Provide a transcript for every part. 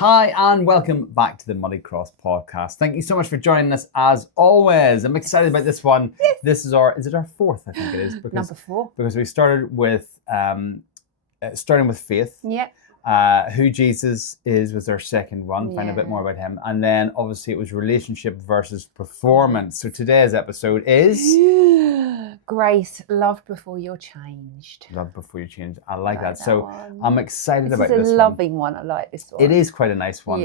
Hi, and welcome back to the Muddy Cross podcast. Thank you so much for joining us as always. I'm excited about this one. Yes. This is is it our fourth? I think it is. Number 4. Because we started with, starting with faith. Yep. Who Jesus is was our second one, find a bit more about him. And then obviously it was relationship versus performance. So today's episode is... Grace, loved before you're changed. Loved before you change. I like that. So one. I'm excited about this one. This is a loving one. I like this one. It is quite a nice one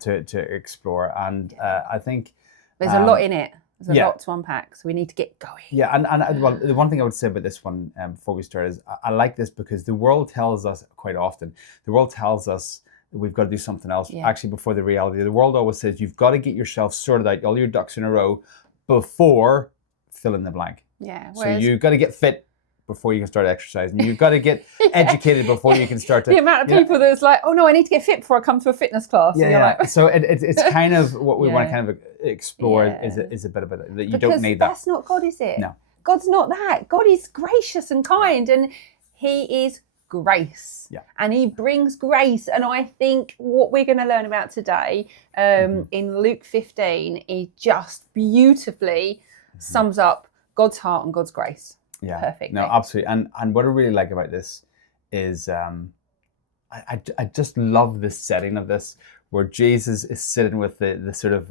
to explore. And I think... There's a lot in it. There's a lot to unpack, so we need to get going. Yeah, and well, the one thing I would say about this one before we start is I like this because the world tells us quite often, the world tells us that we've got to do something else actually before the reality. The world always says you've got to get yourself sorted out, all your ducks in a row before fill in the blank. Yeah. So you've got to get fit before you can start exercising. You've got to get educated before you can start to... The amount of people that's like, oh no, I need to get fit before I come to a fitness class. Yeah, and you're like... So it's kind of what we want to kind of explore is a bit of it, that you don't need that. That's not God, is it? No. God's not that. God is gracious and kind, and he is grace. Yeah. And he brings grace. And I think what we're going to learn about today in Luke 15, he just beautifully sums up God's heart and God's grace. Yeah, perfectly. No, absolutely. And what I really like about this is I just love the setting of this, where Jesus is sitting with the sort of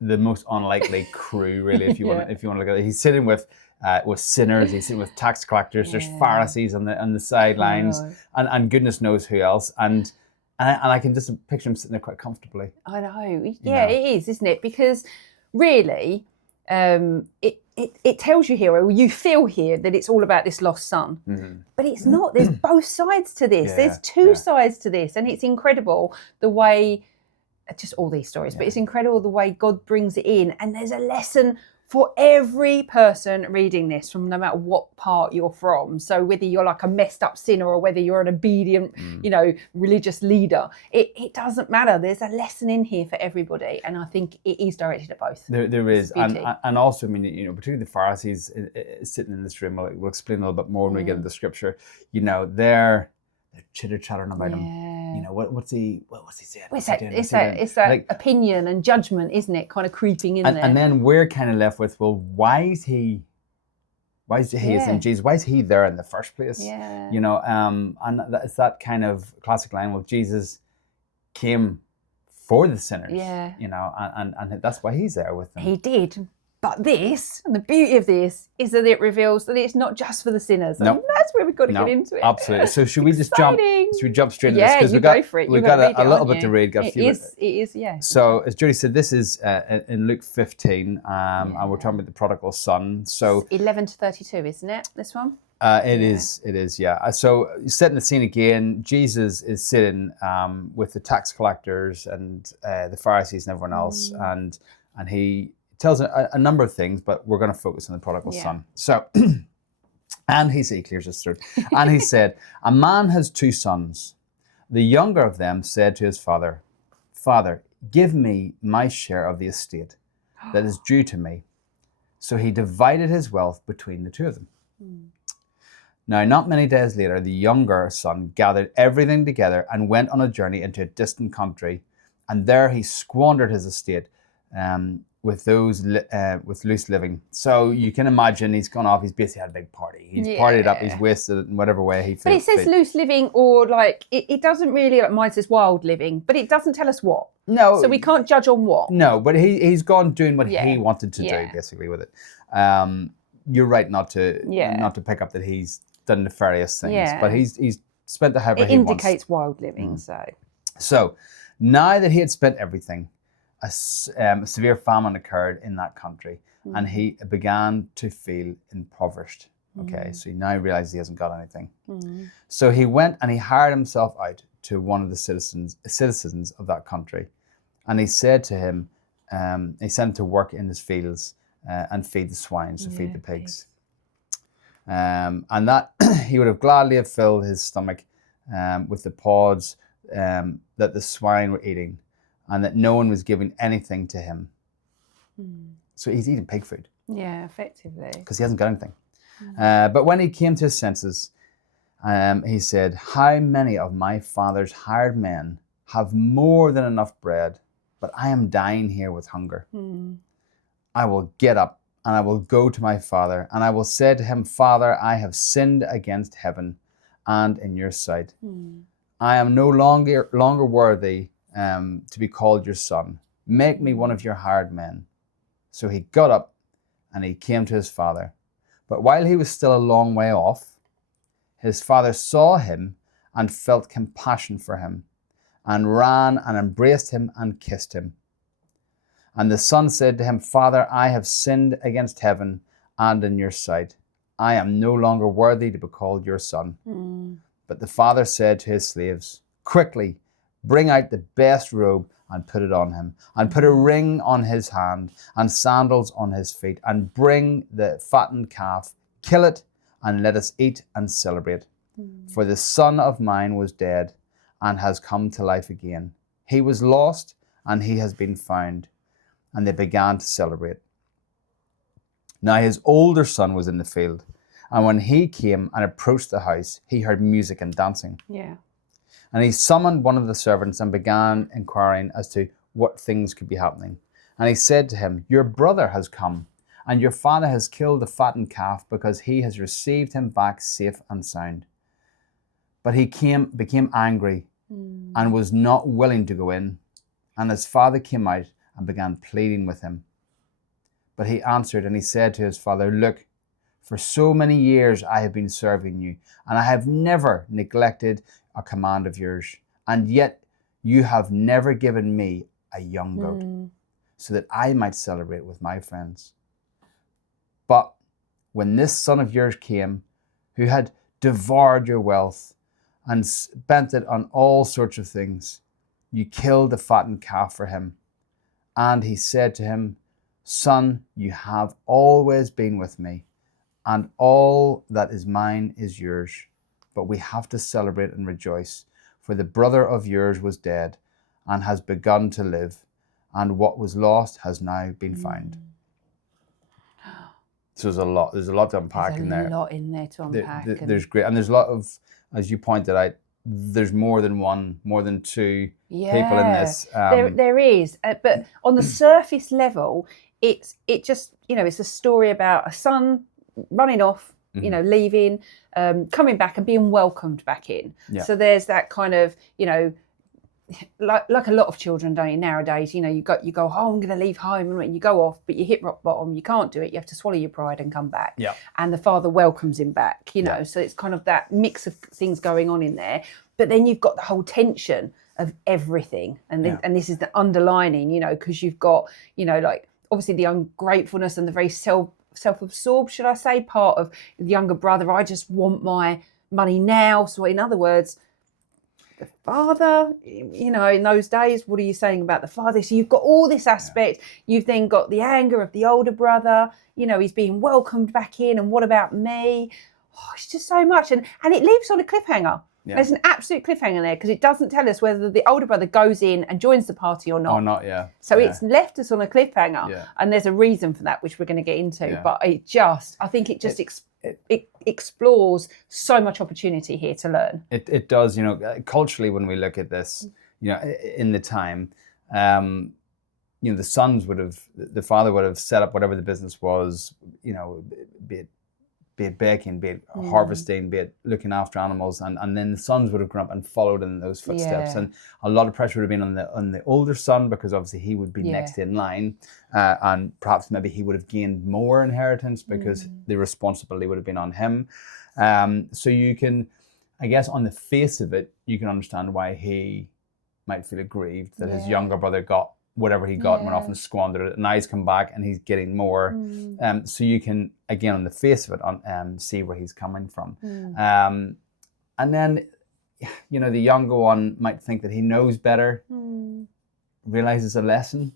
the most unlikely crew, really, if you want to look at it. He's sitting with sinners. He's sitting with tax collectors. There's Pharisees on the sidelines, and goodness knows who else. And I can just picture him sitting there quite comfortably. I know. Yeah, it is, isn't it? Because really, it tells you here, or you feel here, that it's all about this lost son. Mm-hmm. But it's not. There's both sides to this. There's two sides to this. And it's incredible the way, just all these stories, but it's incredible the way God brings it in. And there's a lesson for every person reading this, from no matter what part you're from. So whether you're like a messed up sinner or whether you're an obedient, religious leader, it doesn't matter. There's a lesson in here for everybody. And I think it is directed at both. There is. And also, I mean, particularly the Pharisees sitting in this room, we'll explain a little bit more when we get into the scripture, they're chitter-chattering about him. What's he saying? It's that like, opinion and judgment, isn't it? Kind of creeping in there. And then we're kind of left with, well, why is he in Jesus? Why is he there in the first place? Yeah. And it's that kind of classic line, well, Jesus came for the sinners. Yeah. And that's why he's there with them. He did. But this, and the beauty of this, is that it reveals that it's not just for the sinners. And that's where we've got to get into it. Absolutely. So should we just jump straight into this? Because go for it. We've got a little bit to read. It is, yeah. So as Judy said, this is in Luke 15, and we're talking about the Prodigal Son. So 11 to 32, isn't it, this one? It is, yeah. So setting the scene again, Jesus is sitting with the tax collectors and the Pharisees and everyone else, and he tells a number of things, but we're going to focus on the prodigal son. So, and he clears his throat. And he said, a man has 2 sons. The younger of them said to his father, Father, give me my share of the estate that is due to me. So he divided his wealth between the 2 of them. Now, not many days later, the younger son gathered everything together and went on a journey into a distant country. And there he squandered his estate with those with loose living. So you can imagine he's gone off, he's basically had a big party. He's partied up, he's wasted it in whatever way he feels. But it says loose living, or like, it doesn't really, like mine says wild living, but it doesn't tell us what. No. So we can't judge on what. No, but he's gone doing what he wanted to do, basically, with it. You're right not to pick up that he's done nefarious things, but he's spent the however he wants. It indicates wild living, So, now that he had spent everything, a severe famine occurred in that country, and he began to feel impoverished. Okay, so he now realizes he hasn't got anything. So he went and he hired himself out to one of the citizens of that country, and he said to him, he sent him to work in his fields and feed the swine, so feed the pigs. And that he would have gladly have filled his stomach with the pods that the swine were eating, and that no one was giving anything to him. So he's eating pig food. Yeah, effectively. Because he hasn't got anything. But when he came to his senses, he said, how many of my father's hired men have more than enough bread, but I am dying here with hunger. I will get up and I will go to my father, and I will say to him, Father, I have sinned against heaven and in your sight. I am no longer worthy to be called your son. Make me one of your hired men. So he got up and he came to his father. But while he was still a long way off, his father saw him and felt compassion for him, and ran and embraced him and kissed him. And the son said to him, Father, I have sinned against heaven and in your sight. I am no longer worthy to be called your son. But the father said to his slaves, Quickly, bring out the best robe and put it on him, and put a ring on his hand and sandals on his feet, and bring the fattened calf, kill it, and let us eat and celebrate. For the son of mine was dead and has come to life again. He was lost and he has been found. And they began to celebrate. Now his older son was in the field, and when he came and approached the house, he heard music and dancing. And he summoned one of the servants and began inquiring as to what things could be happening. And he said to him, Your brother has come, and your father has killed the fattened calf, because he has received him back safe and sound. But he became angry and was not willing to go in. And his father came out and began pleading with him. But he answered and he said to his father, Look, for so many years I have been serving you, and I have never neglected a command of yours. And yet you have never given me a young goat, so that I might celebrate with my friends. But when this son of yours came, who had devoured your wealth and spent it on all sorts of things, you killed the fattened calf for him. And he said to him, Son, you have always been with me, and all that is mine is yours. But we have to celebrate and rejoice, for the brother of yours was dead and has begun to live, and what was lost has now been found. So there's a lot to unpack in there. There's a lot in there to unpack. There's great, and there's a lot of, as you pointed out, there's more than one, more than two people in this. There is, but on the surface level, it's just, it's a story about a son running off, leaving, coming back and being welcomed back in. So there's that kind of, like a lot of children don't nowadays, you go, oh, I'm going to leave home, and you go off, but you hit rock bottom, you can't do it, you have to swallow your pride and come back. And the father welcomes him back, so it's kind of that mix of things going on in there. But then you've got the whole tension of everything, and this is the underlining, because you've got, like obviously the ungratefulness and the very self-absorbed, should I say, part of the younger brother. I just want my money now. So in other words, the father, in those days, what are you saying about the father? So you've got all this aspect. You've then got the anger of the older brother. He's being welcomed back in, and what about me? Oh, it's just so much, and it leaves on a cliffhanger. There's an absolute cliffhanger there, because it doesn't tell us whether the older brother goes in and joins the party or not. So it's left us on a cliffhanger, and there's a reason for that, which we're going to get into. But I think it just it explores so much opportunity here to learn. It does, culturally, when we look at this, in the time, the father would have set up whatever the business was, be it baking, be it harvesting, be it looking after animals, and then the sons would have grown up and followed in those footsteps. And a lot of pressure would have been on the older son, because obviously he would be next in line, and perhaps maybe he would have gained more inheritance because the responsibility would have been on him. So you can, I guess, on the face of it, you can understand why he might feel aggrieved that his younger brother got whatever he got and went off and squandered it. And now he's come back and he's getting more. So you can, again, on the face of it, see where he's coming from. And then, the younger one might think that he knows better, realizes a lesson,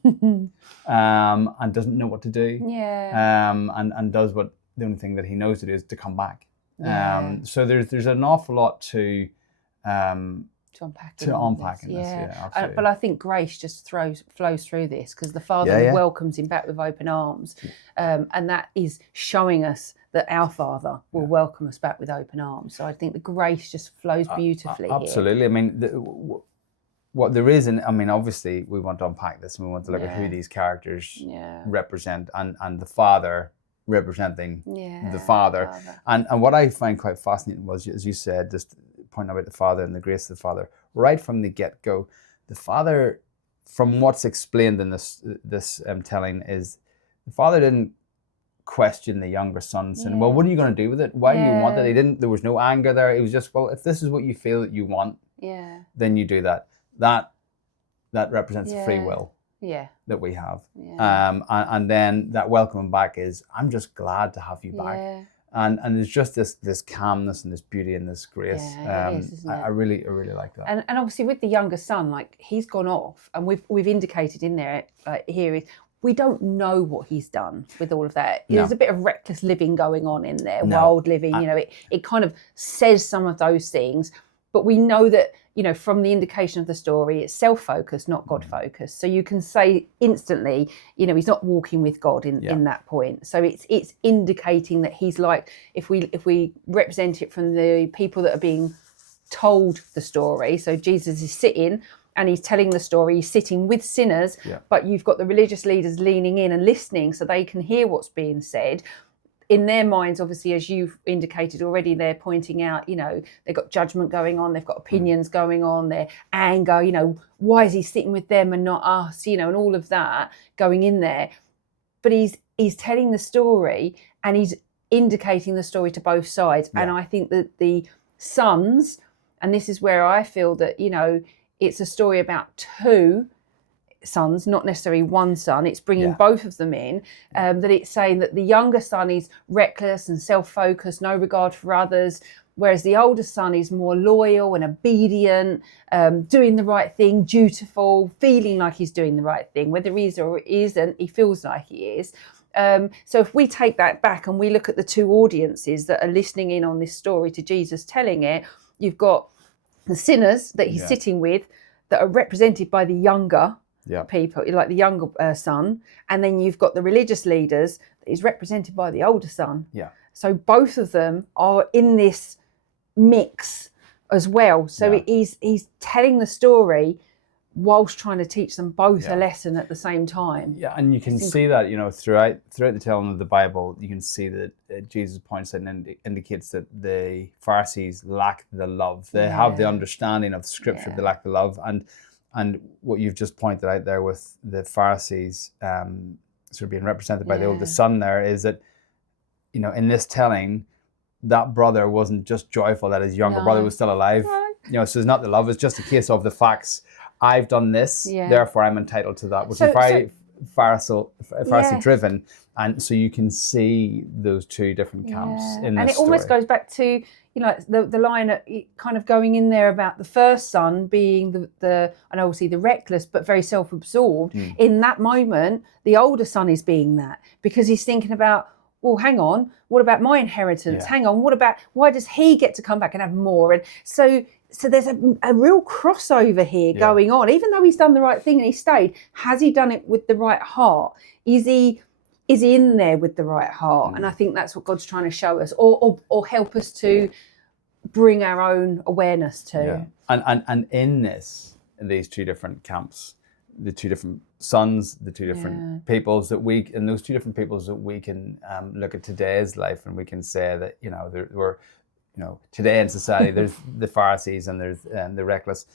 and doesn't know what to do. And does what the only thing that he knows to do is to come back. So there's an awful lot to unpack in this. Absolutely. But I think grace just flows through this, because the father welcomes him back with open arms, and that is showing us that our Father will welcome us back with open arms. So I think the grace just flows beautifully. Absolutely. Here. I mean, what there is, and I mean, obviously, we want to unpack this and we want to look at who these characters represent, and the father representing the father. And what I find quite fascinating was, as you said, just pointing about the father and the grace of the father, right from the get-go, the father, from what's explained in this telling, is the father didn't question the younger son, saying, well, what are you going to do with it? Why do you want it? There was no anger there. It was just, well, if this is what you feel that you want, then you do that. That represents free will that we have. And then that welcoming back is, I'm just glad to have you back. And there's just this calmness and this beauty and this grace. I really like that. And obviously with the younger son, like, he's gone off, and we've indicated in there, here is, we don't know what he's done with all of that. There's a bit of reckless living going on in there, wild living, it kind of says some of those things, but we know that, from the indication of the story, it's self-focused, not God-focused. So you can say instantly, he's not walking with God in that point. So it's indicating that he's like, if we represent it from the people that are being told the story. So Jesus is sitting and he's telling the story, he's sitting with sinners, but you've got the religious leaders leaning in and listening so they can hear what's being said. In their minds, obviously, as you've indicated already, they're pointing out, they've got judgment going on, they've got opinions going on, their anger, why is he sitting with them and not us, and all of that going in there. But he's telling the story and he's indicating the story to both sides. And I think that the sons, and this is where I feel that, it's a story about two sons, not necessarily one son. It's bringing both of them in, that it's saying that the younger son is reckless and self-focused, no regard for others, whereas the older son is more loyal and obedient, doing the right thing, dutiful, feeling like he's doing the right thing. Whether he is or isn't, he feels like he is. So if we take that back and we look at the two audiences that are listening in on this story to Jesus telling it, you've got the sinners that he's sitting with that are represented by the younger people, like the younger son, and then you've got the religious leaders that is represented by the older son. So both of them are in this mix as well. So he's telling the story whilst trying to teach them both a lesson at the same time. And you can see that, throughout the telling of the Bible, you can see that Jesus points out and indicates that the Pharisees lack the love. They have the understanding of Scripture, they lack the love. And what you've just pointed out there with the Pharisees sort of being represented by the oldest son there is that, in this telling, that brother wasn't just joyful that his younger brother was still alive. So it's not the love, it's just a case of the facts. I've done this, therefore I'm entitled to that, which is very Pharisee driven. And so you can see those two different camps in this And it story. almost goes back to, the line kind of going in there about the first son being the and obviously the reckless but very self-absorbed. In that moment, the older son is being that, because he's thinking about, well, hang on, what about my inheritance? Hang on, why does he get to come back and have more? And so there's a real crossover here going on. Even though he's done the right thing and he stayed, has he done it with the right heart? Is he in there with the right heart? And I think that's what God's trying to show us, or help us to bring our own awareness to. And in these two different camps, the two different sons, the two different peoples that we can look at today's life, and we can say that we're today in society there's the Pharisees and there's the reckless.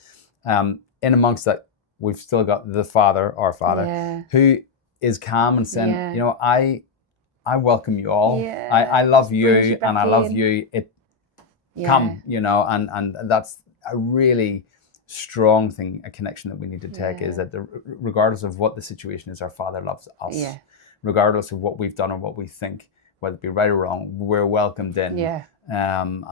In amongst that, we've still got the Father, our Father, who is calm and saying, I welcome you all. I love you and I love you. Come, and that's a really strong thing, a connection that we need to take, is that regardless of what the situation is, our Father loves us. Regardless of what we've done or what we think, whether it be right or wrong, we're welcomed in. And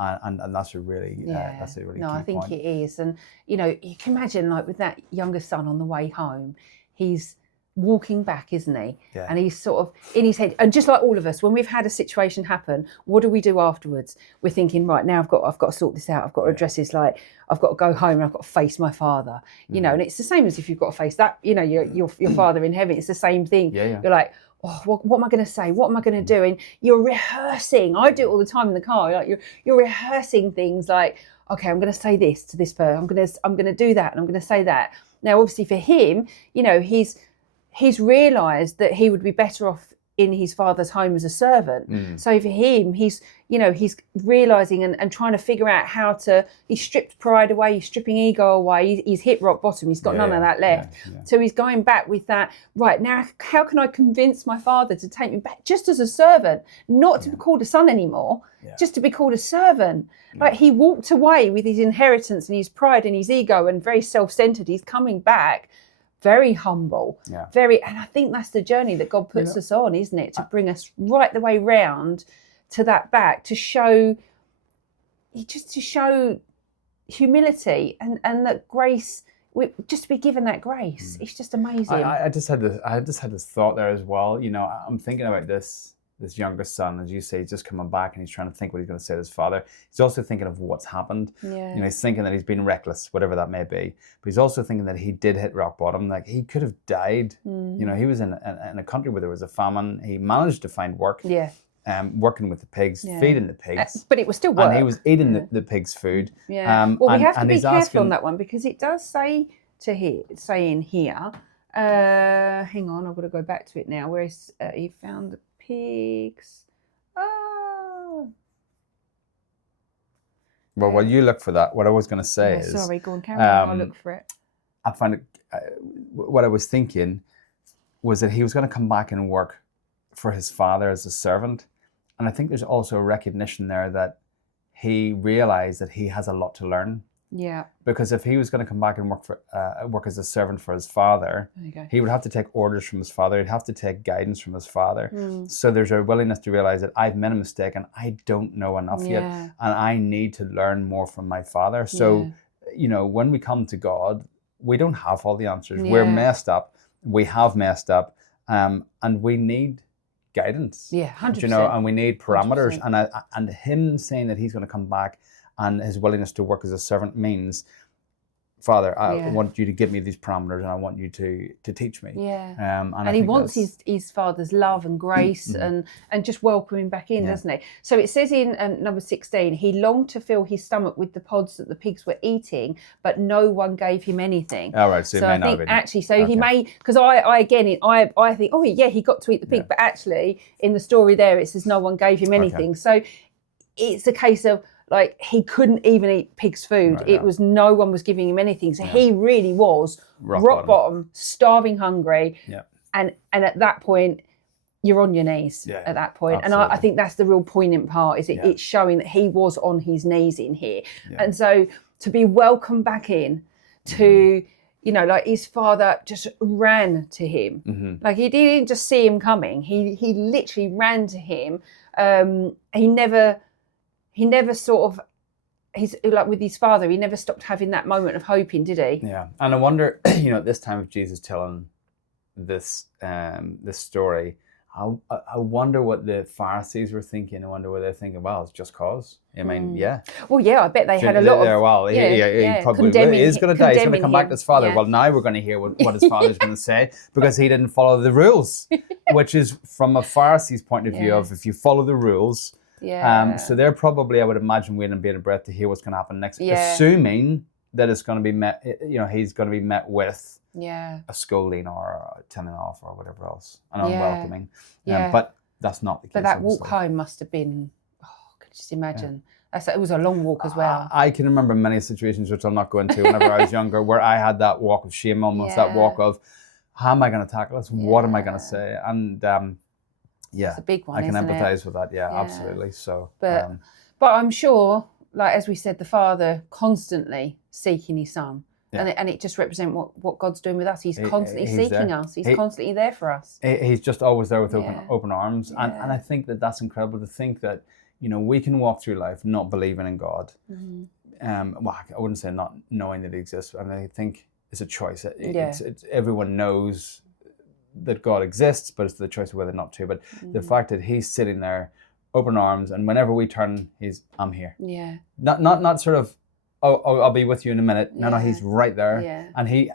that's a really key I think point. it is. And you can imagine, like, with that younger son on the way home, he's walking back, isn't he? And he's sort of in his head, and just like all of us, when we've had a situation happen, what do we do afterwards? We're thinking, right, now I've got to sort this out, I've got to address this, like I've got to go home and I've got to face my father, and it's the same as if you've got to face that, your father in heaven. It's the same thing. You're like, oh, what am I going to say? What am I going to do? And you're rehearsing. I do it all the time in the car. Like you're rehearsing things like, okay, I'm going to say this to this person. I'm going to do that, and I'm going to say that. Now, obviously, for him, he's realised that he would be better off in his father's home as a servant. So for him, he's realising and trying to figure out how to. He's stripped pride away. He's stripping ego away. He's hit rock bottom. He's got none of that left. So he's going back with that. Right now, how can I convince my father to take me back just as a servant, not to be called a son anymore, just to be called a servant? Like he walked away with his inheritance and his pride and his ego and very self-centered. He's coming back very humble, and I think that's the journey that God puts us on, isn't it? To bring us right the way round to that back, to show humility and that grace, just to be given that grace. It's just amazing. I just had this thought there as well. I'm thinking about this younger son, as you say, he's just coming back and he's trying to think what he's going to say to his father. He's also thinking of what's happened. He's thinking that he's been reckless, whatever that may be. But he's also thinking that he did hit rock bottom. Like he could have died. He was in a country where there was a famine. He managed to find work. Working with the pigs, feeding the pigs. But it was still work. And he was eating the pigs' food. Well, we have to be careful on that one, because it does say in here, hang on, I've got to go back to it now, where he found the pigs. Well, while you look for that, what I was going to say is... Sorry, go on, carry on, I'll look for it. I find it... what I was thinking was that he was going to come back and work for his father as a servant. And I think there's also a recognition there that he realized that he has a lot to learn. Because if he was going to come back and work as a servant for his father, he would have to take orders from his father. He'd have to take guidance from his father. So there's a willingness to realize that I've made a mistake and I don't know enough yet, and I need to learn more from my father. So, when we come to God, we don't have all the answers. We're messed up. We have messed up, and we need guidance. 100%. And we need parameters. 100%. And him saying that he's going to come back, and his willingness to work as a servant means, Father, I want you to give me these parameters, and I want you to teach me. And he wants his father's love and grace and just welcome him back in, doesn't he? So it says in number 16, he longed to fill his stomach with the pods that the pigs were eating, but no one gave him anything. All right, so he may not have been. Actually, so he may, because I think, oh yeah, he got to eat the pig, but actually in the story there it says no one gave him anything. So it's a case of, like, he couldn't even eat pig's food. It was, no one was giving him anything. So he really was rock bottom, starving, hungry. And at that point, you're on your knees at that point. Absolutely. And I think that's the real poignant part, is it's showing that he was on his knees in here. And so to be welcomed back in to, like his father just ran to him. Like he didn't just see him coming. He literally ran to him. He never sort of, he's like with his father, he never stopped having that moment of hoping, did he? Yeah. And I wonder, at this time of Jesus telling this story, I wonder what the Pharisees were thinking. I wonder what they're thinking. Well, it's just cause. I mean, Well, I bet they had a lot of... he probably is going to die. He's going to come back to his father. Well, now we're going to hear what his father's going to say, because he didn't follow the rules, which is, from a Pharisee's point of view, of if you follow the rules... so they're probably, I would imagine, waiting on bated breath to hear what's going to happen next, assuming that it's going to be met, he's going to be met with a scolding or a telling off or whatever else, and unwelcoming. But that's not the case. But that walk home must have been, could you just imagine? It was a long walk as well. I can remember many situations, which I'll not go into, whenever I was younger, where I had that walk of shame, almost that walk of, how am I going to tackle this? What am I going to say? And it's a big one. I can empathize with that. Absolutely. So, but I'm sure, like as we said, the Father constantly seeking his Son, and it just represents what God's doing with us. He's constantly seeking us. He's constantly there for us. He's just always there with open arms, and I think that's incredible to think that we can walk through life not believing in God. Well, I wouldn't say not knowing that He exists. I mean, I think it's a choice. It's everyone knows that God exists, but it's the choice of whether or not to. But the fact that He's sitting there, open arms, and whenever we turn, I'm here. Not sort of, I'll be with you in a minute. No, He's right there. And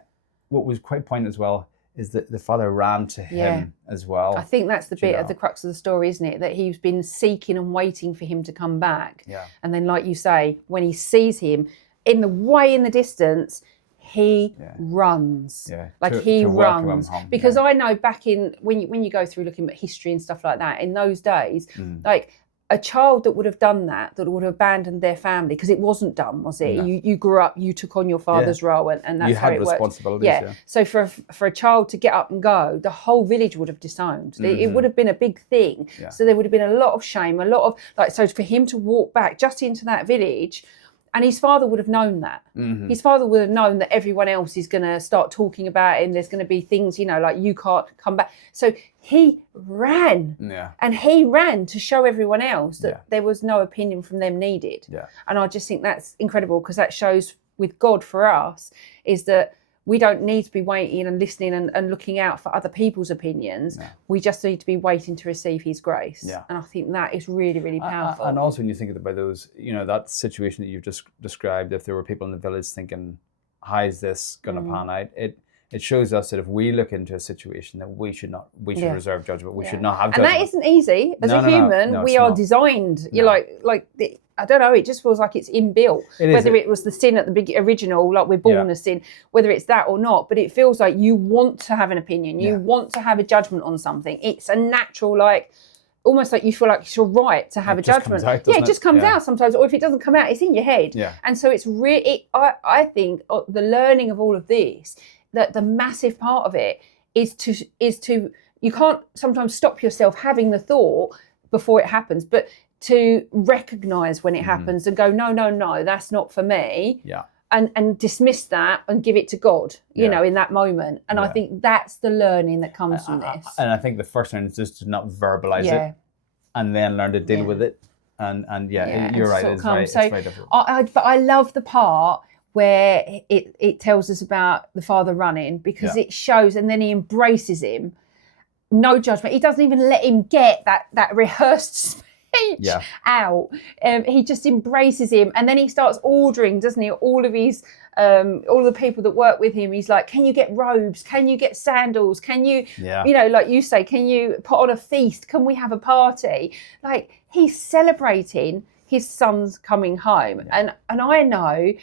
what was quite poignant as well is that the father ran to him as well. I think that's the bit of the crux of the story, isn't it? That he's been seeking and waiting for him to come back. Yeah. And then, like you say, when he sees him in the distance, he runs. Yeah. Like he runs. Because I know back in when you go through looking at history and stuff like that, in those days, like a child that would have done that would have abandoned their family, because it wasn't done, was it? No. You grew up, you took on your father's role, and that's how it worked. You had responsibilities. Yeah. So for a child to get up and go, the whole village would have disowned. It would have been a big thing. Yeah. So there would have been a lot of shame, a lot of so for him to walk back just into that village. And his father would have known that. Mm-hmm. His father would have known that everyone else is going to start talking about him. There's going to be things, like you can't come back. So he ran. Yeah. And he ran to show everyone else that there was no opinion from them needed. Yeah. And I just think that's incredible, because that shows with God for us is that we don't need to be waiting and listening and looking out for other people's opinions. No. We just need to be waiting to receive his grace. Yeah. And I think that is really, really powerful. And also when you think about those, that situation that you've just described, if there were people in the village thinking, how is this going to pan out? It shows us that if we look into a situation that we should reserve judgment. We should not have judgment. And that isn't easy. As a human, no, we are designed. You're like I don't know, it just feels like it's inbuilt. Whether it was the sin at the big original, like we're born a sin, whether it's that or not, but it feels like you want to have an opinion. You want to have a judgment on something. It's a natural, almost like you feel like it's your right to have a judgment. It just comes out sometimes, or if it doesn't come out, it's in your head. Yeah. And so it's really, I think the learning of all of this, that the massive part of it is to you can't sometimes stop yourself having the thought before it happens, but to recognise when it happens and go, no, that's not for me. Yeah. And dismiss that and give it to God, you know, in that moment. And I think that's the learning that comes from this. And I think the first thing is just to not verbalise it and then learn to deal with it. And you're right, it's very difficult. But I love the part where it tells us about the father running, because it shows, and then he embraces him. No judgment. He doesn't even let him get that rehearsed out. He just embraces him, and then he starts ordering, doesn't he, all of his all the people that work with him. He's like, can you get robes, can you get sandals, can you like you say, can you put on a feast, can we have a party? Like, he's celebrating his son's coming home. And I know,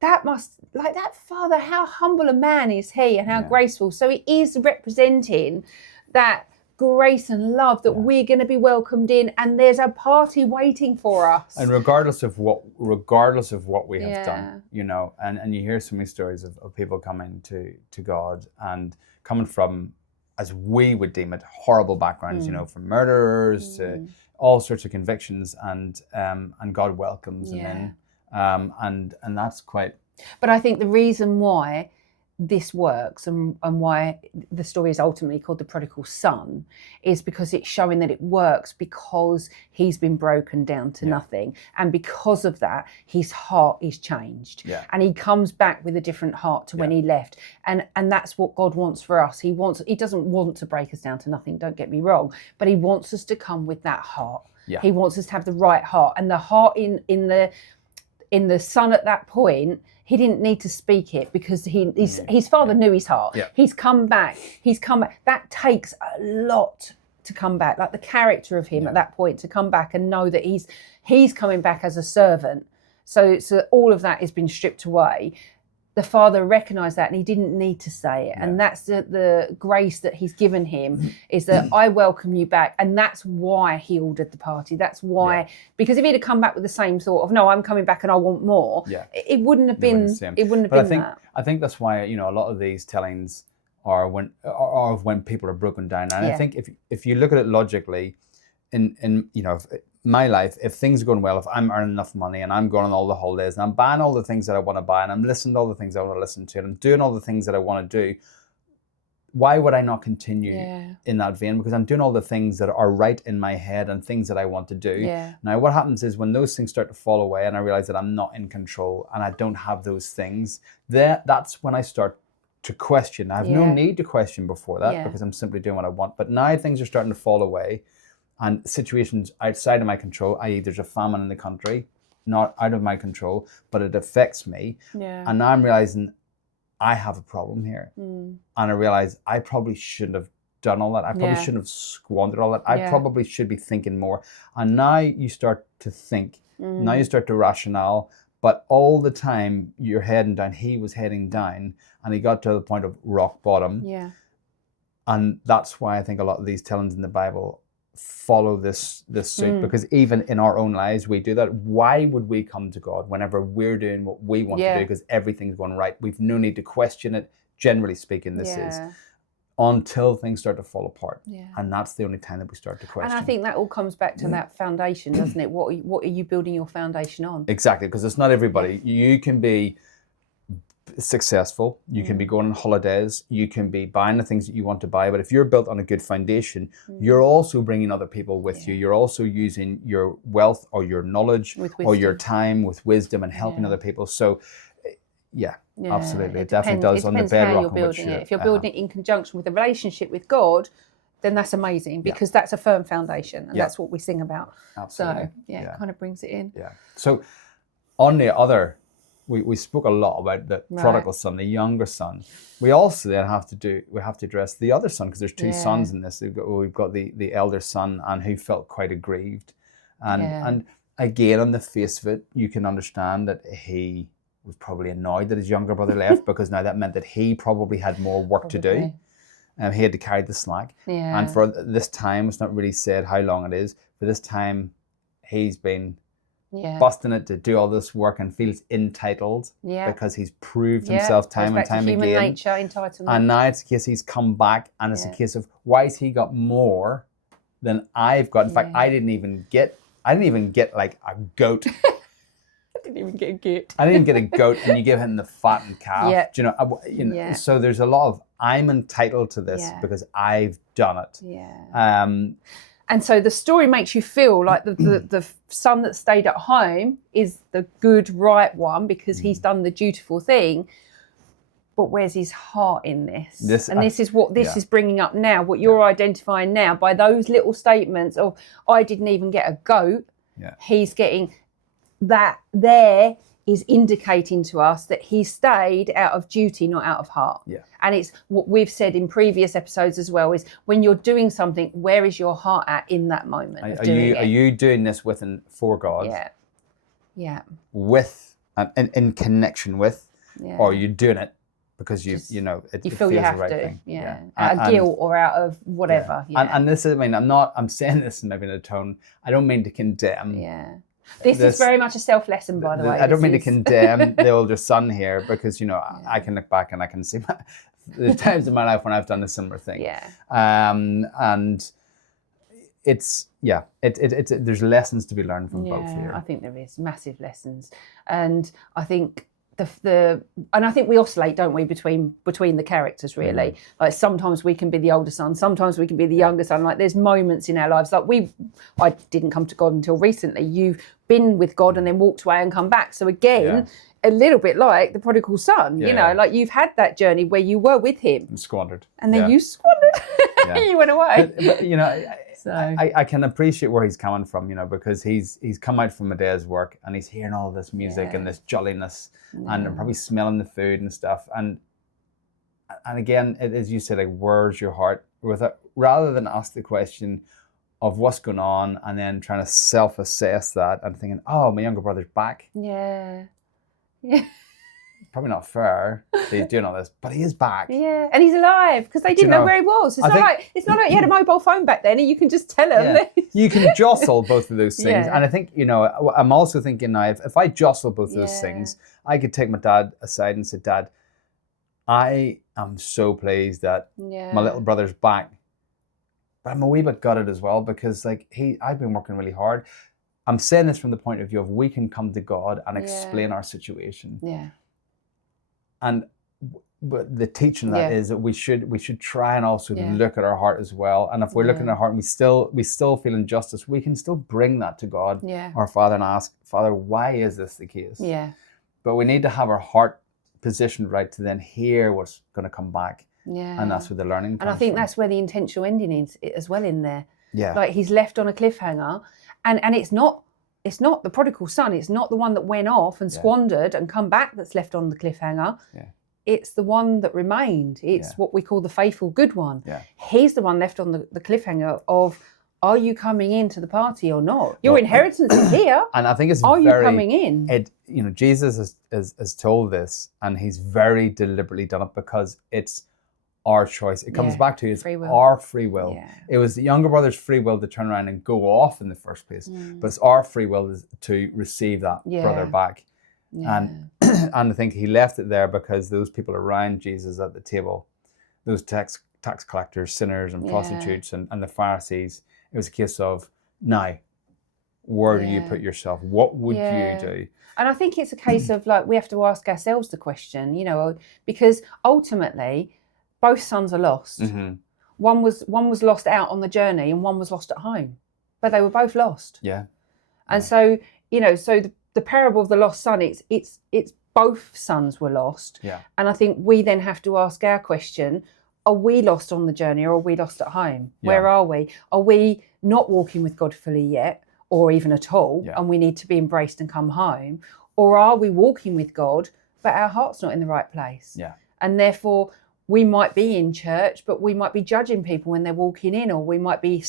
that must, that father, how humble a man is he, and how graceful. So he is representing that grace and love that we're going to be welcomed in, and there's a party waiting for us. And regardless of what we have done, and you hear so many stories of people coming to God and coming from, as we would deem it, horrible backgrounds, from murderers to all sorts of convictions, and God welcomes them in. And that's quite... But I think the reason why this works and why the story is ultimately called The Prodigal Son is because it's showing that it works, because he's been broken down to nothing, and because of that his heart is changed, and he comes back with a different heart to when he left, and that's what God wants for us. He doesn't want to break us down to nothing, don't get me wrong, but he wants us to come with that heart. He wants us to have the right heart, and the heart in the son at that point, he didn't need to speak it, because his father knew his heart. Yeah. He's come back. That takes a lot to come back, like the character of him at that point, to come back and know that he's coming back as a servant. So all of that has been stripped away. The father recognised that, and he didn't need to say it. And that's the grace that he's given him, is that I welcome you back. And that's why he ordered the party. That's why, because if he'd have come back with the same thought of, no, I'm coming back and I want more, it wouldn't have been that. I think that's why, a lot of these tellings are when people are broken down. And I think if you look at it logically, in my life, if things are going well, if I'm earning enough money and I'm going on all the holidays and I'm buying all the things that I want to buy and I'm listening to all the things I want to listen to and I'm doing all the things that I want to do, why would I not continue in that vein? Because I'm doing all the things that are right in my head and things that I want to do. Yeah. Now, what happens is when those things start to fall away and I realize that I'm not in control and I don't have those things, that's when I start to question. I have no need to question before that because I'm simply doing what I want. But now things are starting to fall away. And situations outside of my control, i.e. there's a famine in the country, not out of my control, but it affects me. Yeah. And now I'm realizing I have a problem here. And I realized I probably shouldn't have done all that. I probably shouldn't have squandered all that. I probably should be thinking more. And now you start to think, now you start to rationale, but all the time you're heading down, he was heading down, and he got to the point of rock bottom. Yeah. And that's why I think a lot of these tellings in the Bible follow this suit, because even in our own lives we do that. Why would we come to God whenever we're doing what we want to do, because everything's going right? We've no need to question it, generally speaking. This is until things start to fall apart, and that's the only time that we start to question. And I think that all comes back to that foundation, doesn't it? What are you building your foundation on? Exactly, because it's not everybody. You can be successful, you can be going on holidays, you can be buying the things that you want to buy, but if you're built on a good foundation, you're also bringing other people with you. You're also using your wealth or your knowledge or your time with wisdom and helping other people. So absolutely, it definitely does on the bedrock you're building it. If you're building it in conjunction with a relationship with God, then that's amazing, because that's a firm foundation, and that's what we sing about. Absolutely. So it kind of brings it in. So on the other, we spoke a lot about the prodigal son, the younger son. We also then have to address the other son, because there's two sons in this. We've got the elder son, and who felt quite aggrieved, and again, on the face of it, you can understand that he was probably annoyed that his younger brother left, because now that meant that he probably had more work to do. He had to carry the slack. And for this time, it's not really said how long it is. For this time, he's been busting it to do all this work and feels entitled because he's proved himself time and time human again. Nature, entitlement. And now it's a case he's come back, and it's a case of, why has he got more than I've got? In fact, I didn't even get like a goat. I didn't even get a goat. I didn't get a goat, and you give him the fattened calf. Do you know? So there's a lot of, I'm entitled to this because I've done it. And so the story makes you feel like the son that stayed at home is the good, right one, because he's done the dutiful thing. But where's his heart in this? This is what this is bringing up now, what you're identifying now by those little statements of, I didn't even get a goat. He's getting that. There is indicating to us that he stayed out of duty, not out of heart. And it's what we've said in previous episodes as well, is when you're doing something, where is your heart at in that moment? Are you doing this with and for God? With and in connection with, or are you doing it because you feel you have to, thing. Out of guilt or out of whatever. And this is, I'm saying this maybe in a tone, I don't mean to condemn. This is very much a self-lesson, by the way. I don't mean to condemn the older son here, because I can look back and I can see the times in my life when I've done a similar thing. And it's there's lessons to be learned from both here. I think there is massive lessons, and I think and I think we oscillate, don't we, between the characters, really. Like sometimes we can be the older son, sometimes we can be the younger son. Like there's moments in our lives, like I didn't come to God until recently. You've been with God and then walked away and come back. So again, a little bit like the prodigal son, like you've had that journey where you were with him and squandered, and then you squandered. You went away. But I can appreciate where he's coming from, because he's come out from a day's work and he's hearing all this music and this jolliness and probably smelling the food and stuff. And again, it is, you said, like, where's your heart with it? Rather than ask the question of what's going on and then trying to self-assess that and thinking, oh, my younger brother's back. Probably not fair that he's doing all this, but he is back. And he's alive, because they didn't know where he was. It's not like you had a mobile phone back then and you can just tell him. You can jostle both of those things. And I think, I'm also thinking now, if I jostle both of those things, I could take my dad aside and say, Dad, I am so pleased that my little brother's back. But I'm a wee bit gutted as well, because I've been working really hard. I'm saying this from the point of view of, we can come to God and explain our situation. And the teaching that is that we should try and also look at our heart as well. And if we're looking at our heart and we still feel injustice, we can still bring that to God, our Father, and ask, Father, why is this the case? But we need to have our heart positioned right to then hear what's going to come back. And that's where the learning comes And I think from. That's where the intentional ending is as well in there. Like he's left on a cliffhanger, and it's not the prodigal son. It's not the one that went off and squandered and come back that's left on the cliffhanger. it's the one that remained. It's what we call the faithful good one. Yeah. He's the one left on the cliffhanger of, are you coming into the party or not? Your inheritance is here. And I think it's you coming in? Jesus has told this, and he's very deliberately done it because it's our choice. It comes back to our free will. Yeah. It was the younger brother's free will to turn around and go off in the first place, but it's our free will to receive that brother back. Yeah. And I think he left it there because those people around Jesus at the table, those tax collectors, sinners and prostitutes and the Pharisees, it was a case of, now, where do you put yourself? What would you do? And I think it's a case of, like, we have to ask ourselves the question, because ultimately both sons are lost. Mm-hmm. One was lost out on the journey and one was lost at home, but they were both lost. Yeah. And so, so the parable of the lost son, it's both sons were lost. Yeah. And I think we then have to ask our question, are we lost on the journey or are we lost at home? Yeah. Where are we? Are we not walking with God fully yet or even at all, and we need to be embraced and come home? Or are we walking with God, but our heart's not in the right place? Yeah. And therefore, we might be in church, but we might be judging people when they're walking in, or we might be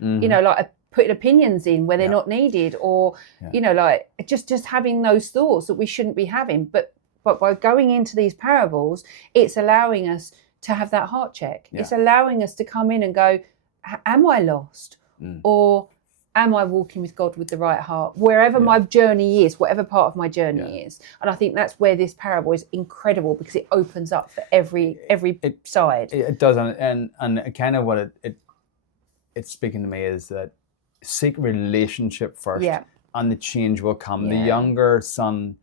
putting opinions in where they're not needed, or, like just having those thoughts that we shouldn't be having. But by going into these parables, it's allowing us to have that heart check. Yeah. It's allowing us to come in and go, am I lost? Or am I walking with God with the right heart? Wherever my journey is, whatever part of my journey is. And I think that's where this parable is incredible, because it opens up for every side. It does. And kind of what it's speaking to me is that seek relationship first, and the change will come. The younger son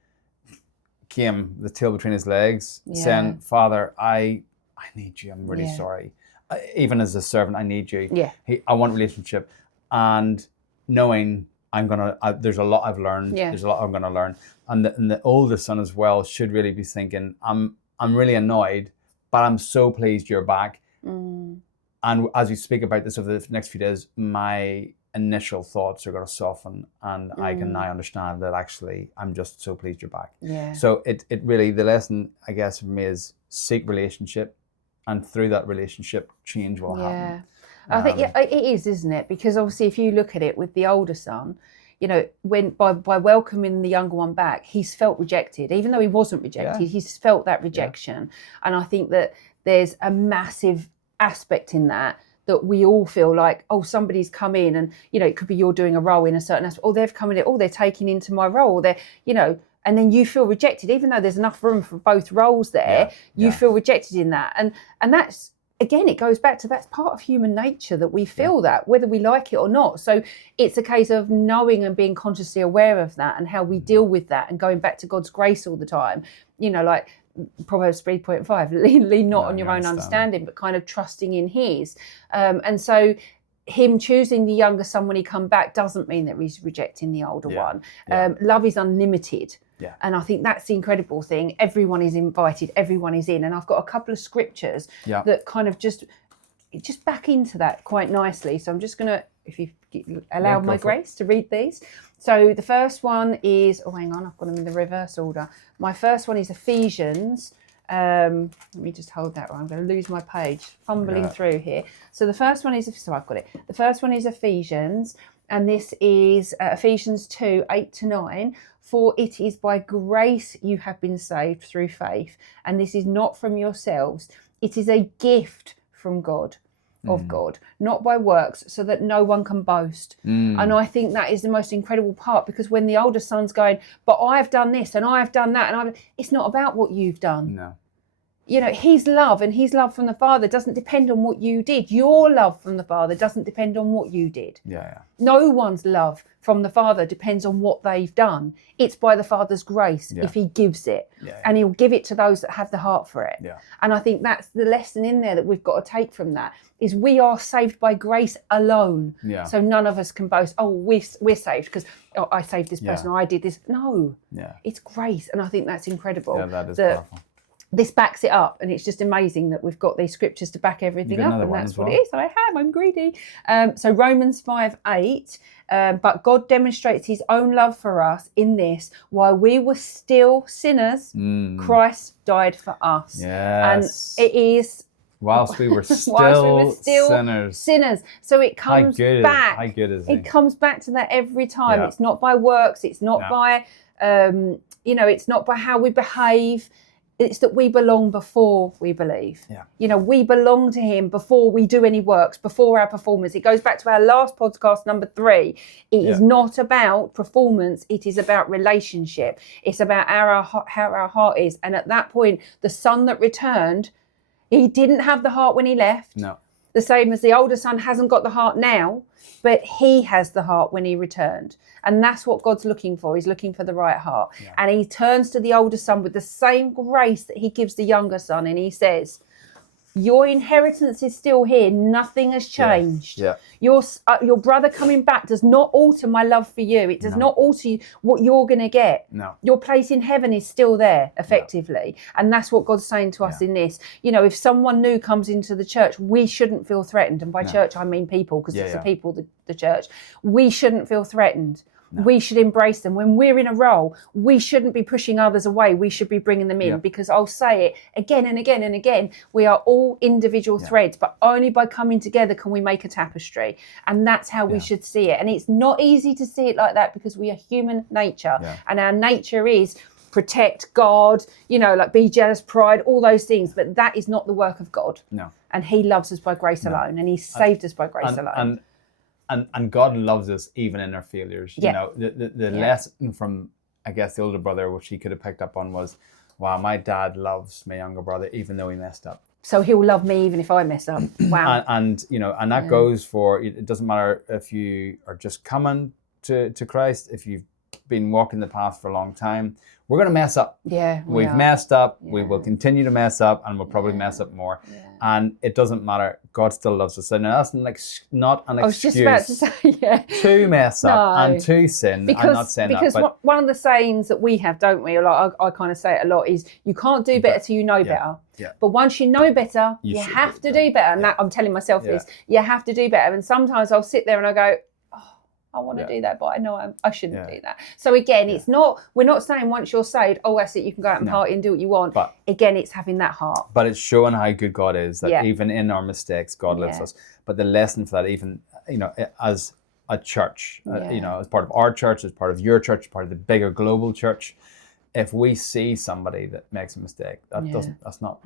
came, the tail between his legs, saying, Father, I need you. I'm really sorry. Even as a servant, I need you. Yeah. I want relationship. And knowing there's a lot I've learned. Yeah. There's a lot I'm going to learn. And the older son as well should really be thinking, I'm really annoyed, but I'm so pleased you're back. And as we speak about this over the next few days, my initial thoughts are going to soften, and I can now understand that actually I'm just so pleased you're back. Yeah. So it really, the lesson, I guess, for me is seek relationship, and through that relationship, change will happen. I think it is, isn't it? Because obviously, if you look at it with the older son, when by welcoming the younger one back, he's felt rejected, even though he wasn't rejected. He's felt that rejection, and I think that there's a massive aspect in that we all feel like, oh, somebody's come in, and it could be you're doing a role in a certain aspect, or they've come in, they're taking into my role, or they're and then you feel rejected, even though there's enough room for both roles there. You feel rejected in that, and that's, again, it goes back to, that's part of human nature, that we feel that, whether we like it or not. So it's a case of knowing and being consciously aware of that, and how we deal with that, and going back to God's grace all the time. Like Proverbs 3.5, lean not on your own understanding, but kind of trusting in his. And so him choosing the younger son when he come back doesn't mean that he's rejecting the older one. Love is unlimited. Yeah. And I think that's the incredible thing. Everyone is invited, everyone is in. And I've got a couple of scriptures that kind of just back into that quite nicely. So I'm just going to, if you allow my grace to read these. So the first one is, hang on, I've got them in the reverse order. My first one is Ephesians. Let me just hold that right. I'm going to lose my page, fumbling through here. So the first one is, I've got it. The first one is Ephesians, and this is Ephesians 2:8-9. For it is by grace you have been saved through faith, and this is not from yourselves. It is a gift from God, of God, not by works, so that no one can boast. And I think that is the most incredible part, because when the older son's going, but I've done this and I've done that, and it's not about what you've done. No. His love and his love from the Father doesn't depend on what you did. Your love from the Father doesn't depend on what you did. No one's love from the Father depends on what they've done. It's by the Father's grace if he gives it. And he'll give it to those that have the heart for it. And I think that's the lesson in there that we've got to take from that, is we are saved by grace alone. So none of us can boast, oh, we're saved because I saved this person or I did this. No, it's grace. And I think that's incredible. That is powerful. this backs it up, and it's just amazing that we've got these scriptures to back everything up, and that's what it is. I have. I'm greedy. So Romans 5:8. But God demonstrates his own love for us in this: while we were still sinners, Christ died for us. Yes. And it is whilst we were still sinners. So it comes back. How good is it comes back to that every time. Yeah. It's not by works. It's not by, it's not by how we behave. It's that we belong before we believe. Yeah. We belong to him before we do any works, before our performance. It goes back to our last podcast, number 3. It is not about performance. It is about relationship. It's about how our heart is. And at that point, the son that returned, he didn't have the heart when he left. No. The same as the older son hasn't got the heart now, but he has the heart when he returned. And that's what God's looking for. He's looking for the right heart. Yeah. And he turns to the older son with the same grace that he gives the younger son. And he says, your inheritance is still here. Nothing has changed. Yeah. Your brother coming back does not alter my love for you. It does not alter what you're going to get. No. Your place in heaven is still there, effectively. Yeah. And that's what God's saying to us in this. If someone new comes into the church, we shouldn't feel threatened. And by church, I mean people, because it's the people, the church. We shouldn't feel threatened. No. We should embrace them. When we're in a role, we shouldn't be pushing others away. We should be bringing them in, because I'll say it again and again and again. We are all individual threads, but only by coming together can we make a tapestry. And that's how we should see it. And it's not easy to see it like that, because we are human nature, and our nature is protect, guard, like be jealous, pride, all those things. But that is not the work of God. No. And he loves us by grace alone, and he saved us by grace alone. And God loves us even in our failures. The lesson from, I guess, the older brother, which he could have picked up on, was, wow, my dad loves my younger brother even though he messed up. So he'll love me even if I mess up. Wow. And that goes for, it doesn't matter if you are just coming to Christ, if you've been walking the path for a long time. We're going to mess up. Yeah, We've messed up. Yeah. We will continue to mess up, and we'll probably mess up more. Yeah. And it doesn't matter. God still loves us. And that's not an excuse. I was just about to say, to mess up and to sin. I'm not saying because that. Because one of the sayings that we have, don't we? Like I kind of say it a lot, is you can't do better till you know better. Yeah. But once you know better, you have to do better. And that, I'm telling myself this, you have to do better. And sometimes I'll sit there and I go, I want to do that, but I know I shouldn't do that. So again, it's not, we're not saying once you're saved, that's it, you can go out and party and do what you want. But again, it's having that heart. But it's showing how good God is, that even in our mistakes, God loves us. But the lesson for that, even, as a church, as part of our church, as part of your church, part of the bigger global church, if we see somebody that makes a mistake,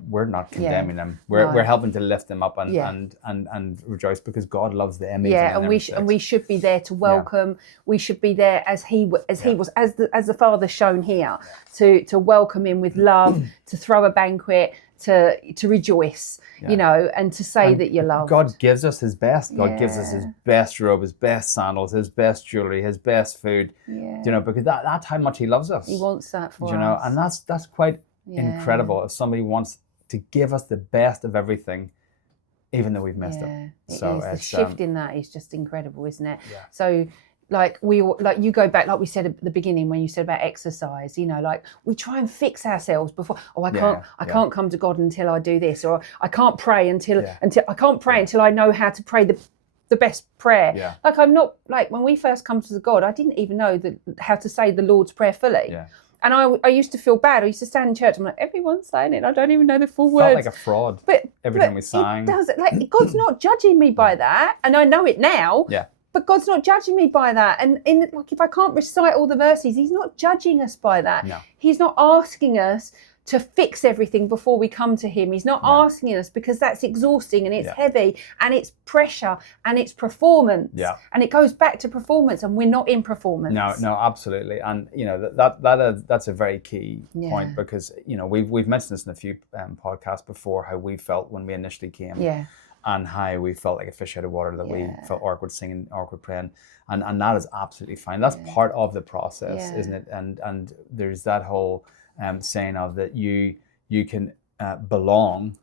we're not condemning them. We're helping to lift them up and rejoice, because God loves them. And we should be there to welcome. Yeah. We should be there as he was, as the Father shown here, to welcome him with love, to throw a banquet, to rejoice, and to say that you love. God gives us his best. God gives us his best robe, his best sandals, his best jewelry, his best food. Because that's how much he loves us. He wants that for us. And that's quite incredible if somebody wants to give us the best of everything, even though we've messed up. So the shift in that is just incredible, isn't it? Yeah. So you go back, like we said at the beginning when you said about exercise, we try and fix ourselves before. I can't come to God until I do this, or I can't pray until I know how to pray the best prayer. Yeah. I'm not, when we first come to God, I didn't even know how to say the Lord's Prayer fully. Yeah. And I used to feel bad. I used to stand in church. I'm like, everyone's saying it. I don't even know the full words. Felt like a fraud. Every time we sang. It does. God's not judging me by that, and I know it now. Yeah. But God's not judging me by that. And if I can't recite all the verses, he's not judging us by that. No. He's not asking us to fix everything before we come to him. He's not asking us, because that's exhausting, and it's heavy, and it's pressure, and it's performance. Yeah. And it goes back to performance, and we're not in performance. No, absolutely. And that's a very key point, because we've mentioned this in a few podcasts before, how we felt when we initially came. Yeah. And how we felt like a fish out of water, that we felt awkward singing, awkward praying. And that is absolutely fine. That's part of the process, isn't it? And there's that whole saying of that you can belong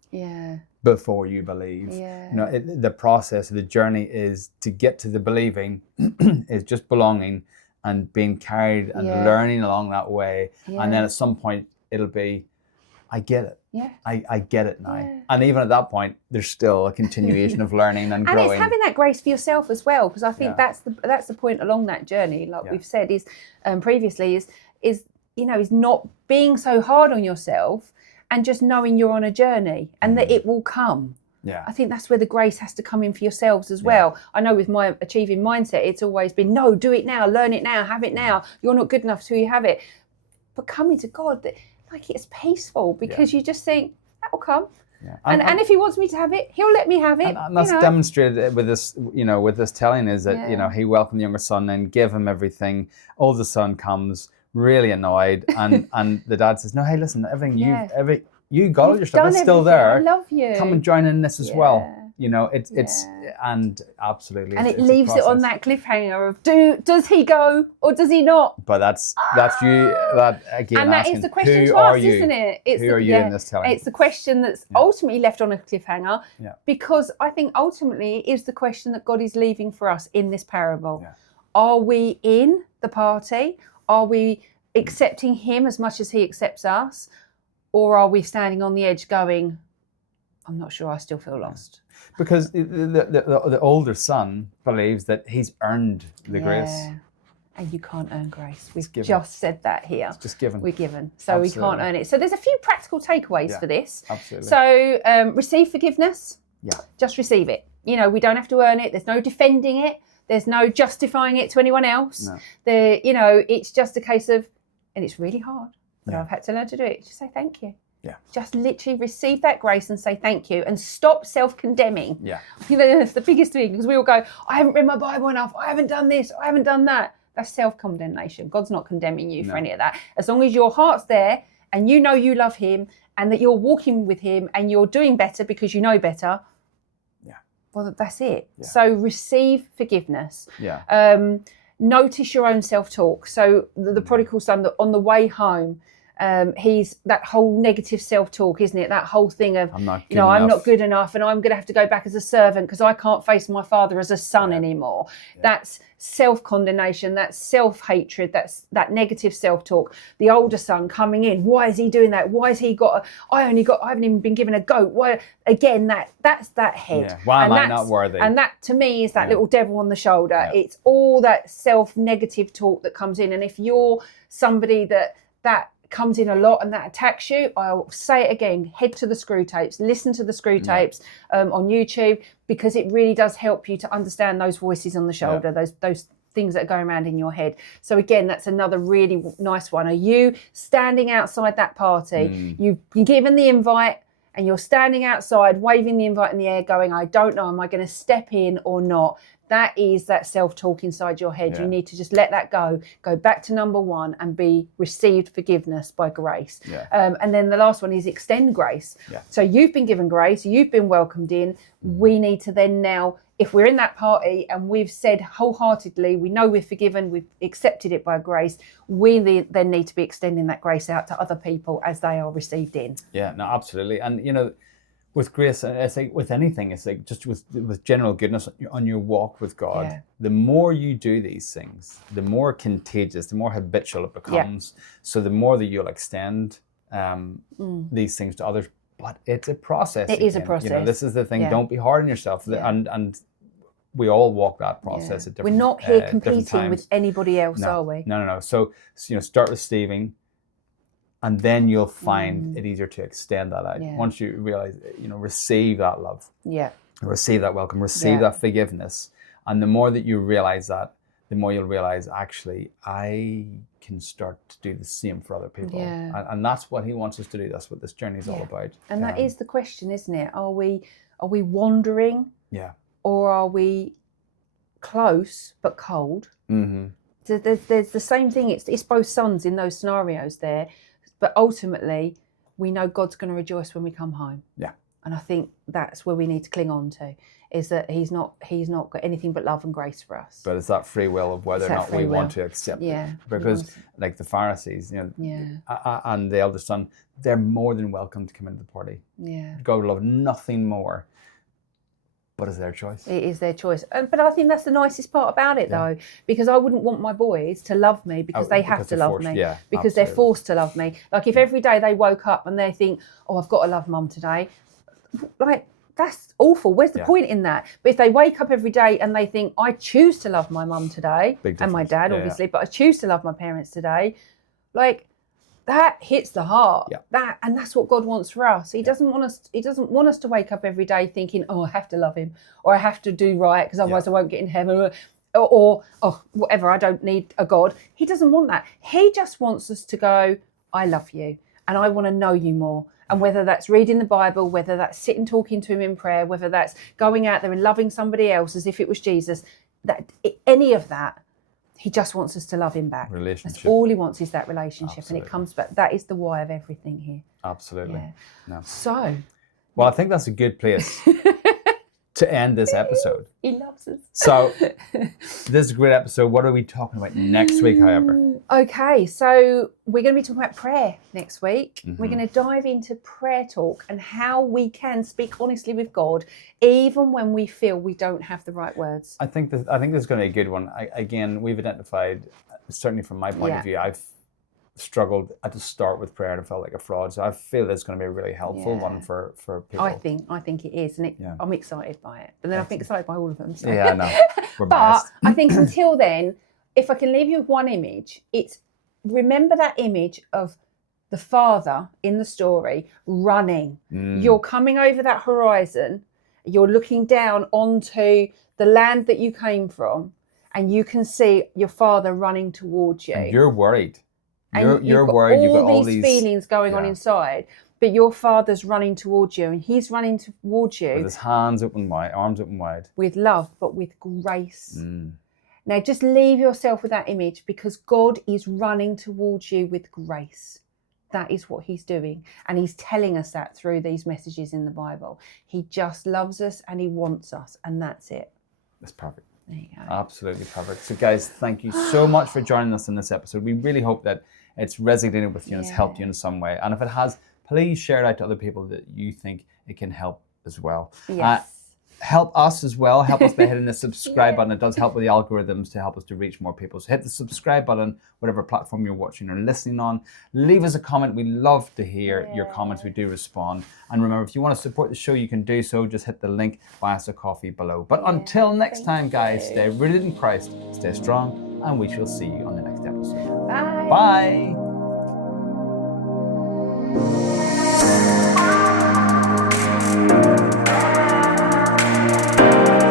before you believe. Yeah. The process, the journey is to get to the believing is just belonging and being carried and learning along that way. Yeah. And then at some point it'll be, I get it. Yeah. I get it now. Yeah. And even at that point, there's still a continuation of learning and growing. And it's having that grace for yourself as well, because I think that's the point along that journey, like we've said, is previously is not being so hard on yourself and just knowing you're on a journey and that it will come. Yeah. I think that's where the grace has to come in for yourselves as well. I know with my achieving mindset, it's always been, no, do it now, learn it now, have it now. You're not good enough till you have it. But coming to God, like it's peaceful because you just think, that will come. Yeah. And if he wants me to have it, he'll let me have it. And that's demonstrated with this, with this telling is that, he welcomed the younger son and gave him everything. Oldest son comes really annoyed and the dad says, no, hey, listen, everything you got all your stuff, it's still there. I love you. Come and join in this as well. It's and absolutely. And it leaves it on that cliffhanger of does he go or does he not? But that's you that again. And that asking, is the question to us, isn't it? Who are you in this telling? It's the question that's ultimately left on a cliffhanger because I think ultimately it is the question that God is leaving for us in this parable. Yeah. Are we in the party? Are we accepting him as much as he accepts us? Or are we standing on the edge going, I'm not sure, I still feel lost? Because the older son believes that he's earned the grace. And you can't earn grace. We've just said that here. It's just given. We're given. So we can't earn it. So there's a few practical takeaways for this. Absolutely. So receive forgiveness. Yeah. Just receive it. We don't have to earn it. There's no defending it. There's no justifying it to anyone else. No. It's just a case of, and it's really hard, but I've had to learn to do it. Just say thank you. Yeah. Just literally receive that grace and say thank you and stop self-condemning. Yeah. That's the biggest thing because we all go, I haven't read my Bible enough. I haven't done this. I haven't done that. That's self-condemnation. God's not condemning you for any of that. As long as your heart's there and you know you love him and that you're walking with him and you're doing better because you know better, well, that's it. Yeah. So receive forgiveness. Yeah. Notice your own self-talk. So the prodigal son, on the way home, he's that whole negative self-talk, isn't it? That whole thing of, I'm not good enough and I'm going to have to go back as a servant because I can't face my father as a son anymore. Yeah. That's self-condemnation, that's self-hatred, that's that negative self-talk. The older son coming in, why is he doing that? Why has he got, I haven't even been given a goat. Why? Again, that's that head. Yeah. Why am I not worthy? And that to me is that little devil on the shoulder. Yeah. It's all that self-negative talk that comes in. And if you're somebody that comes in a lot and that attacks you, I'll say it again, head to the screw tapes, listen to the screw tapes on YouTube, because it really does help you to understand those voices on the shoulder, those things that are going around in your head. So again, that's another really nice one. Are you standing outside that party? You've been given the invite and you're standing outside waving the invite in the air going, I don't know, am I going to step in or not? That is that self-talk inside your head. You need to just let that go back to number one and be received forgiveness by grace. Yeah. And then the last one is extend grace. Yeah. So you've been given grace, you've been welcomed in. We need to then now, if we're in that party and we've said wholeheartedly, we know we're forgiven, we've accepted it by grace, we then need to be extending that grace out to other people as they are received in. Yeah, no, absolutely. And, with grace, it's like with anything, it's like just with general goodness on your walk with God, the more you do these things, the more contagious, the more habitual it becomes. Yeah. So the more that you'll extend these things to others. But it's a process. It is a process. This is the thing. Yeah. Don't be hard on yourself. Yeah. And we all walk that process at different times. We're not here competing with anybody else, are we? No. So start receiving. And then you'll find it easier to extend that out. Yeah. Once you realize, receive that love. Yeah. Receive that welcome, receive that forgiveness. And the more that you realize that, the more you'll realize, actually, I can start to do the same for other people. Yeah. And that's what he wants us to do. That's what this journey is all about. And that is the question, isn't it? Are we wandering? Yeah. Or are we close but cold? Mm-hmm. So there's the same thing. It's both sons in those scenarios there. But ultimately, we know God's going to rejoice when we come home. Yeah. And I think that's where we need to cling on to, is that he's not got anything but love and grace for us. But it's that free will of whether or not we want to accept it. Because like the Pharisees, and the eldest son, they're more than welcome to come into the party. Yeah. God would love nothing more But it's their choice. It is their choice. But I think that's the nicest part about it, though, because I wouldn't want my boys to love me because they have to love me, because they're forced to love me. Like if every day they woke up and they think, oh, I've got to love mum today, like that's awful. Where's the point in that? But if they wake up every day and they think, I choose to love my mum today, and my dad, obviously, but I choose to love my parents today, like that hits the heart. And that's what God wants for us. He doesn't want us to wake up every day thinking, oh, I have to love him, or I have to do right because otherwise I won't get in heaven, or oh, whatever, I don't need a God. He doesn't want that. He just wants us to go, I love you and I want to know you more. And whether that's reading the Bible, whether that's sitting talking to him in prayer, whether that's going out there and loving somebody else as if it was Jesus, any of that, he just wants us to love him back. Relationship. That's all he wants is that relationship. Absolutely. And it comes back. That is the why of everything here. Absolutely. Yeah. No. So. Well, I think that's a good place to end this episode. He loves us. So this is a great episode. What are we talking about next week, however? Okay, so we're going to be talking about prayer next week. We're going to dive into prayer talk and how we can speak honestly with God, even when we feel we don't have the right words. I think this is going to be a good one. Again, we've identified, certainly from my point of view, I've struggled at the start with prayer and I felt like a fraud. So I feel it's going to be a really helpful one for people. I think it is, and I'm excited by it. But then I've been excited by all of them. So. Yeah, I know. We're but biased. I think until then, if I can leave you with one image, it's remember that image of the father in the story running. You're coming over that horizon, you're looking down onto the land that you came from, and you can see your father running towards you. And you're worried. And you're worried. You've got all these feelings going on inside, but your father's running towards you, and he's running towards you with his hands open wide, arms open wide, with love, but with grace. Now, just leave yourself with that image, because God is running towards you with grace. That is what he's doing, and he's telling us that through these messages in the Bible. He just loves us and he wants us, and that's it. That's perfect. There you go. Absolutely perfect. So guys, thank you so much for joining us in this episode. We really hope that it's resonated with you and it's helped you in some way. And if it has, please share it out to other people that you think it can help as well. Yes. Help us as well. Help us by hitting the subscribe button. It does help with the algorithms to help us to reach more people. So hit the subscribe button, whatever platform you're watching or listening on. Leave us a comment. We love to hear your comments. We do respond. And remember, if you want to support the show, you can do so. Just hit the link, buy us a coffee below. But until next time, guys, stay rooted in Christ, stay strong, and we shall see you on the next episode. Bye. Bye.